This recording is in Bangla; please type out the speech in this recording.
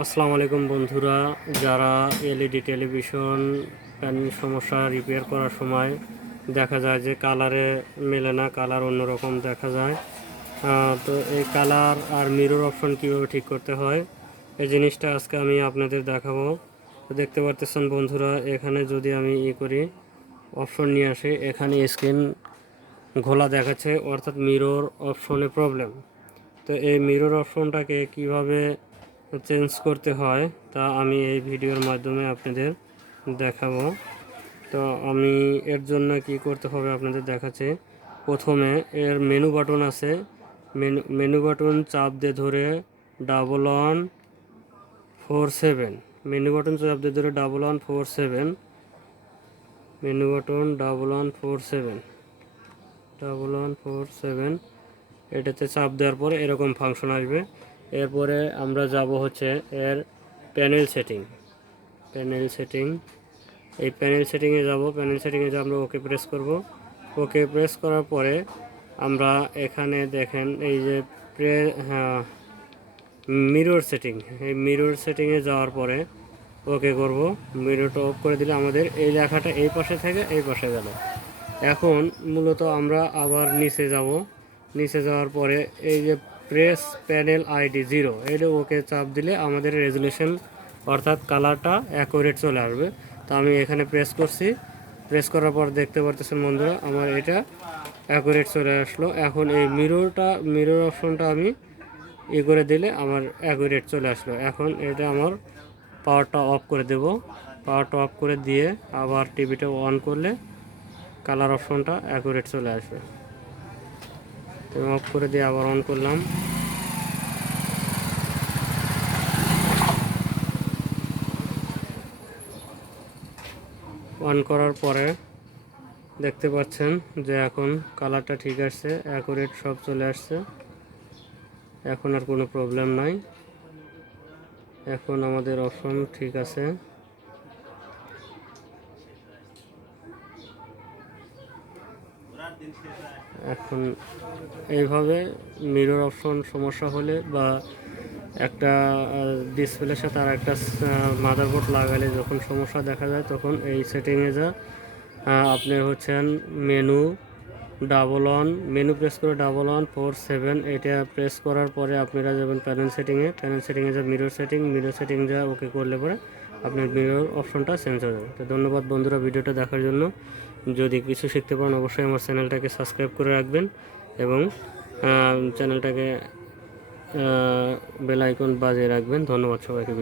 আসসালামু আলাইকুম বন্ধুরা, যারা এলইডি টেলিভিশন প্যানেল সমস্যা রিপেয়ার করার সময় দেখা যায় যে কালারে মেলে না, কালার অন্যরকম দেখা যায়। তো এই কালার আর মিরর অপশন কীভাবে ঠিক করতে হয় এই জিনিসটা আজকে আমি আপনাদের দেখাবো। তো দেখতে পারতেছেন বন্ধুরা, এখানে যদি আমি করি অপশন নিয়ে আসি, এখানে স্ক্রিন ঘোলা দেখাচ্ছে, অর্থাৎ মিরর অপশনে প্রবলেম। তো এই মিরর অপশনটাকে কিভাবে চেঞ্জ করতে হয় তা আমি এই ভিডিওর মাধ্যমে আপনাদের দেখাবো। তো আমি এর জন্য কি করতে হবে আপনাদের দেখাচ্ছি। প্রথমে এর মেনু বাটন আছে, মেনু বাটন চাপ দিয়ে ধরে 1147, মেনু বাটন চাপ দিয়ে ধরে 1147, মেনু বাটন 1147 এটাতে চাপ দেওয়ার পরে এরকম ফাংশন আসবে। এরপরে আমরা যাব হচ্ছে এর প্যানেল সেটিং। এই প্যানেল সেটিংয়ে যাব, প্যানেল সেটিংয়ে যে আমরা ওকে প্রেস করব। ওকে প্রেস করার পরে আমরা এখানে দেখেন এই যে মিরর সেটিং, এই মিরর সেটিংয়ে যাওয়ার পরে ওকে করব। মিররটা অফ করে দিলে আমাদের এই লেখাটা এই পাশে থেকে এই পাশে গেল। এখন মূলত আমরা আবার নিচে যাব, নিচে যাওয়ার পরে এই যে প্রেস প্যানেল আইডি 0, এটা ওকে চাপ দিলে আমাদের রেজুলেশন অর্থাৎ কালারটা অ্যাকুরেট চলে আসবে। তো আমি এখানে প্রেস করছি, প্রেস করার পর দেখতে পারতেছেন বন্ধুরা আমার এটা অ্যাকুরেট চলে আসলো। এখন এই মিরর অপশনটা আমি করে দিলে আমার অ্যাকুরেট চলে আসলো। এখন এটা আমার পাওয়ারটা অফ করে দেব। পাওয়ারটা অফ করে দিয়ে আবার টিভিটা অন করলে কালার অপশনটা অ্যাকুরেট চলে আসবে। তো অফ করে দিয়ে আবার অন করলাম। অন করার পরে দেখতে পাচ্ছেন যে এখন কালারটা ঠিক আসছে, অ্যাকুরেট সব চলে আসছে। এখন আর কোনো প্রবলেম নাই, এখন আমাদের অপশন ঠিক আছে। এখন এইভাবে মিরর অপশন সমস্যা হলে বা একটা ডিসপ্লের সাথে আর একটা মাদারবোর্ড লাগালে যখন সমস্যা দেখা যায় তখন এই সেটিংয়ে যা আপনি হচ্ছেন মেনু প্রেস করে 1147, এটা প্রেস করার পরে আপনারা যাবেন প্যানেল সেটিংয়ে যা মিরর সেটিং যা ওকে করলে পরে আপনার মিরর অপশনটা চেঞ্জ হয়ে যাবে। তো ধন্যবাদ বন্ধুরা ভিডিওটা দেখার জন্য। যদি কিছু শিখতে পারেন অবশ্যই আমার চ্যানেলটাকে সাবস্ক্রাইব করে রাখবেন এবং চ্যানেলটাকে বেল আইকন বাজিয়ে রাখবেন। ধন্যবাদ সবাইকে।